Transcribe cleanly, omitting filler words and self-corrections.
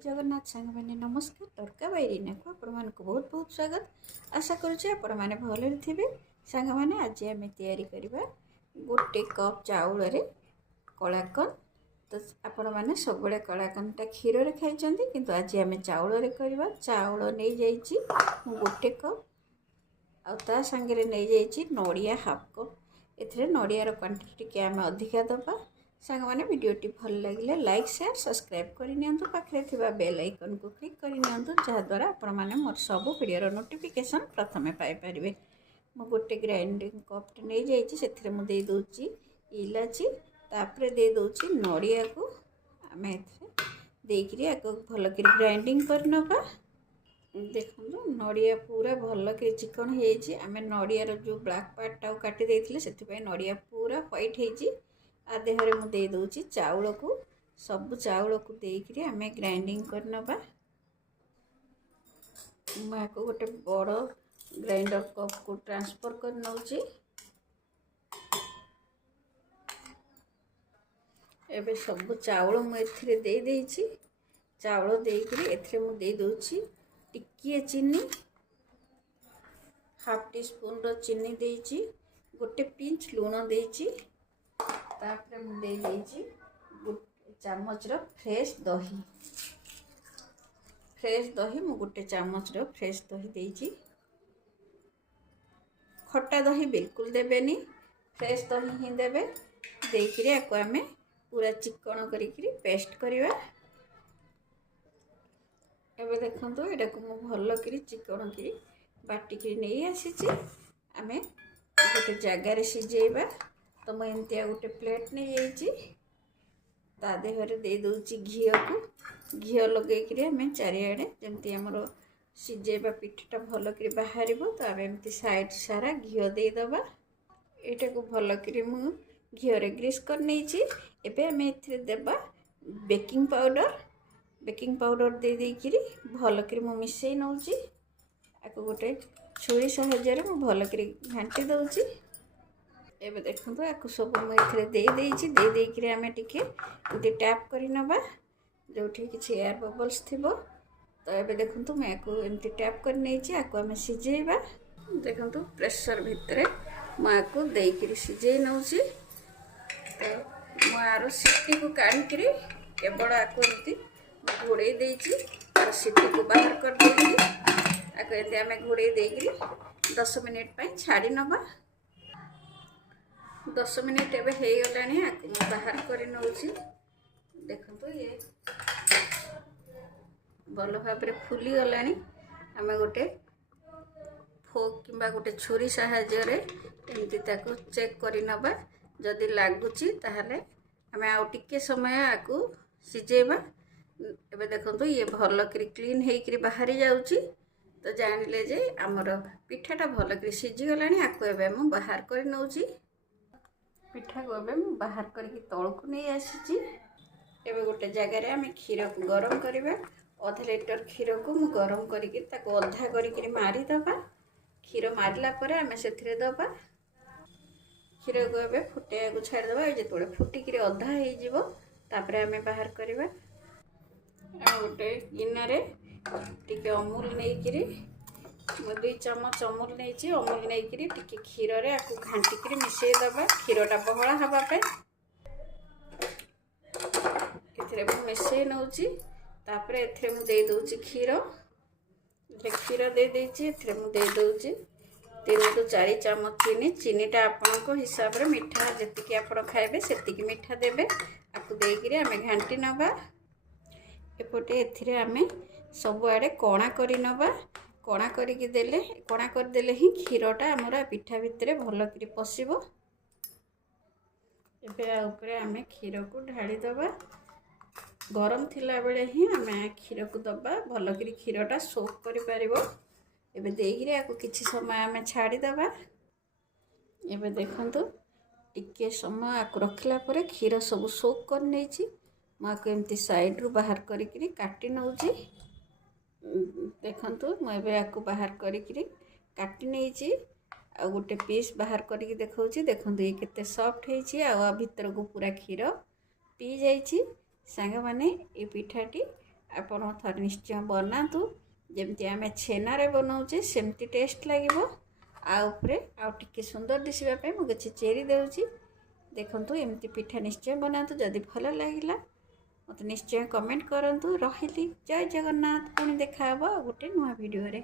जगन्नाथ सांग मैंने नमस्कार तड़का बैरिना को आपण मानक बहुत बहुत स्वागत आशा करुचे आपण माने भले थे सांग मैंने आज आम तैयारी करवा गोटे कप चाउल रे कलाकन तो आपण मैंने सब कलाकनटा क्षीर रे खाई किंतु आज आम चाउल रे करवा चाउल नहीं जाइए गोटे कप आ सांगे नहीं जाइए नड़िया हाफ कप एथरे नड़ियार क्वांटिटी टी आम अधिका दबा सांग मैंने वीडियोटी भल लगे लाइक शेयर सब्सक्राइब करनी पाखे थी बेल आइकन को क्लिक करनी जहाद्वारा आपण मैंने मोर सब वीडियो नोटिफिकेशन प्रथमे पाइपर मु गोटे ग्राइंडिंग कप नहीं जाइए मुझे दे इलाची तापर दे दूची नड़िया को आम देकर भल कर ग्राइंडिंग करना देखो नड़िया पूरा भल कर चिकन होम नड़ियार जो ब्लैक पार्टा काटी देते से नड़िया पूरा व्हाइट होती आ देहरे मु दे दूची चाउल को सब चाउल को देकर आम ग्राइंडिंग करना मैं गोटे बड़ ग्राइंडर कप को ट्रांसफर कर नौची एबे सब चाउल मुझे दे देछि चाउल देकर एथरे मु दे दूची टिकिए चीनी हाफ टी स्पून रो चीनी देछि गोटे पिंच लूण देछि तापर मु दे देछि गोटे चामच रो फ्रेश दही मु गोटे चामच रो फ्रेश दही देछि खट्टा दही बिल्कुल देबेनी फ्रेश दही ही देबे देकर याको आमे पूरा चिकन करिकरी पेस्ट करिवा एबे देखंतु एटा को मु भल्लो करी चिकन करी बाटिकी नहीं आसी आमे गोटे जगार सिझेबा तो मैं एमती गोटे प्लेट नहीं जाइए ता देहरे दे दूची घी को घी लगे आम चारिआडे जमती आमर सिझेबा पिठा भल कर बाहर तो आम एमती साइड सारा घी देदेबा यहाँ को भल कर मु घी ग्रीस कर नहीं एबे आम देबा बेकिंग पाउडर दे देकरी भल कर मु मिसई नौची आपको गोटे छुरी साहाय्य मु भल कर घांटी दउची एबे देखंतु आकु सब मुझे दे देकर आम टे टैप कर नबा जोठी किसी एयर बबल्स थिबो तो एबे देखंतु मैं आकु एमती टैप कर नहीं आकु आम सिझेबा देखंतु प्रेशर भितर मुझे देकर सिझे नौची तो मुझार सीटी को काढ़ी केवल आकु एमती घोड़े देची और सीटी को बाहर कर देची आकु एमती आम घोड़े देकर 10 मिनिट पर छाड़ी नबा 10 मिनिट एबे हे गलानी आकु बाहर कर नौची देखंतु ये भल भाव फुली गलानी आम गोटे फोक किंबा गोटे छुरी साहाय्य एमती ताकू चेक कर नबा जदि लगुच ताहले आम आउ टिके समय आकु सिझेबा एबे देखंतु ये भल कर क्लीन होकर बाहरी जाउची तो जानिले जे आमर पिठाटा भल कर सिझी गलानी आकु एबे मु बाहर कर नौची पिठा को एबे मु बाहर करके तळकु नहीं आसी एबे गोटे जगह आम क्षीर को गरम करवा आधा लिटर क्षीर को मु गरम करके ताको अधा करके मारी दबा क्षीर मारला परे आम से दबा क्षीर को एबे फुटे को छाड़ दबा जो फुटिक अधा हो तापर आम बाहर करवा गोटे गिनारे टिके अमूल नहीं 2 चम्मच अमूल नहीं अमूल नहीं टिके क्षीर रे आपको घांटिक मिसई दबा क्षीरटा बहला हाँवाई मिसई नौची तापर एथरे मु दे दूची क्षीर दे देची दे दूची 3 ରୁ 4 चम्मच चीनीटा आपण हिसाब रे मिठा जी आप खाइबे से मिठा देबे आपको देकर आम घांटी नबा एपटे एथिरे आमे सब आड़े कणा करी नबा कणा करके देले कणा कर देले ही क्षीरटा आमर पिठा भितर भल कर पशिबो एबे ऊपर आमे क्षीर को ढाली दबा गरम थिला बेले ही आमे क्षीर को दबा भल कर क्षीरटा सोक करि पारिबो एबे देगिरे आको किछि समय आमे छाड़ी दबा एबे देखंतु टिके समय आको रखला परे क्षीर सब सोक कर नैछि माको एमती साइड रू बाहर करी काटी नौची देखंतु मुझे आपको बाहर करी काटी नहीं आ गोटे पीस बाहर करके देखौछि देखंतु ये केते सॉफ्ट होइछि आ भितर को पूरा क्षीर पी जाइछि सांग माने ए पिठाटी ଆପଣ ଥରେ ନିଶ୍ଚୟ बनातु जमती आम छेनारे बनाऊे सेमती टेस्ट लगे आउे आउ टिके सुंदर दिखापी मुझे किसी चेरी देउची देखंतु एमती पिठा निश्चय बनातु जदि भल लगिला मत निश्चय कमेंट करंतु रहिली जय जगन्नाथ पुणी देखा गोटे नुआ वीडियो रे।